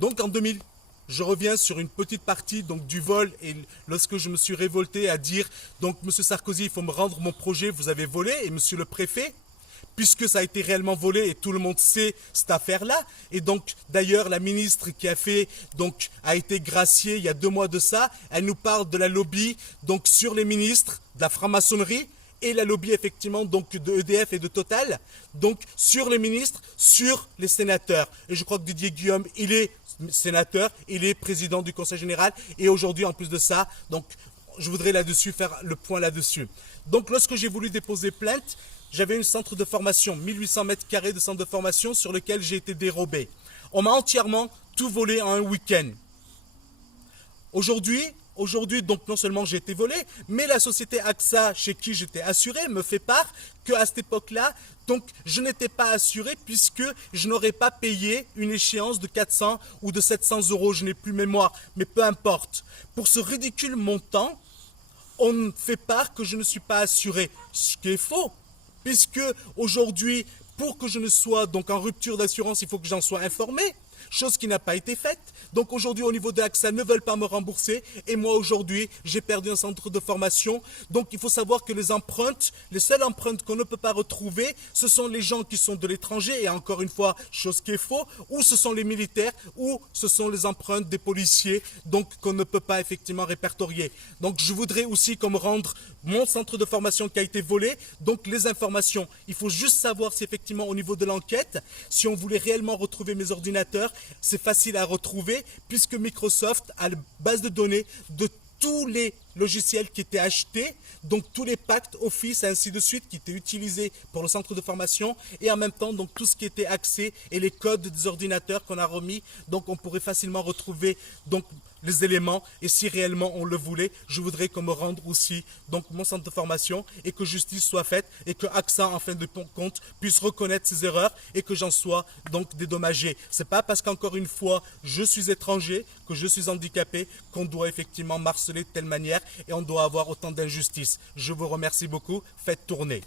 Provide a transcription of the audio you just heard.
Donc en 2000, je reviens sur une petite partie donc du vol et lorsque je me suis révolté à dire donc Monsieur Sarkozy, il faut me rendre mon projet, vous avez volé, et Monsieur le préfet, puisque ça a été réellement volé et tout le monde sait cette affaire-là. Et donc, d'ailleurs, la ministre qui a fait, donc, a été graciée il y a 2 mois de ça. Elle nous parle de la lobby, donc, sur les ministres, de la franc-maçonnerie, et la lobby, effectivement, donc, de EDF et de Total, donc, sur les ministres, sur les sénateurs. Et je crois que Didier Guillaume, il est sénateur, il est président du Conseil général, et aujourd'hui, en plus de ça, donc, je voudrais là-dessus faire le point là-dessus. Donc, lorsque j'ai voulu déposer plainte, j'avais un centre de formation, 1800 mètres carrés de centre de formation sur lequel j'ai été dérobé. On m'a entièrement tout volé en un week-end. Aujourd'hui, donc non seulement j'ai été volé, mais la société AXA, chez qui j'étais assuré, me fait part qu'à cette époque-là, donc je n'étais pas assuré puisque je n'aurais pas payé une échéance de 400 ou de 700 euros, je n'ai plus mémoire, mais peu importe. Pour ce ridicule montant, on me fait part que je ne suis pas assuré, ce qui est faux. Puisque aujourd'hui, pour que je ne sois donc en rupture d'assurance, il faut que j'en sois informé, chose qui n'a pas été faite. Donc aujourd'hui, au niveau de AXA, ne veulent pas me rembourser. Et moi, aujourd'hui, j'ai perdu un centre de formation. Donc il faut savoir que les empreintes, les seules empreintes qu'on ne peut pas retrouver, ce sont les gens qui sont de l'étranger. Et encore une fois, chose qui est faux, ou ce sont les militaires, ou ce sont les empreintes des policiers, donc qu'on ne peut pas effectivement répertorier. Donc je voudrais aussi qu'on me rende mon centre de formation qui a été volé, donc les informations. Il faut juste savoir si effectivement au niveau de l'enquête, si on voulait réellement retrouver mes ordinateurs, c'est facile à retrouver puisque Microsoft a la base de données de tous les logiciels qui étaient achetés, donc tous les pactes Office et ainsi de suite qui étaient utilisés pour le centre de formation et en même temps donc tout ce qui était accès et les codes des ordinateurs qu'on a remis, donc on pourrait facilement retrouver donc les éléments et si réellement on le voulait, je voudrais qu'on me rende aussi donc mon centre de formation et que justice soit faite et que AXA en fin de compte puisse reconnaître ses erreurs et que j'en sois donc dédommagé. C'est pas parce qu'encore une fois je suis étranger, que je suis handicapé qu'on doit effectivement marceler de telle manière et on doit avoir autant d'injustice. Je vous remercie beaucoup, faites tourner.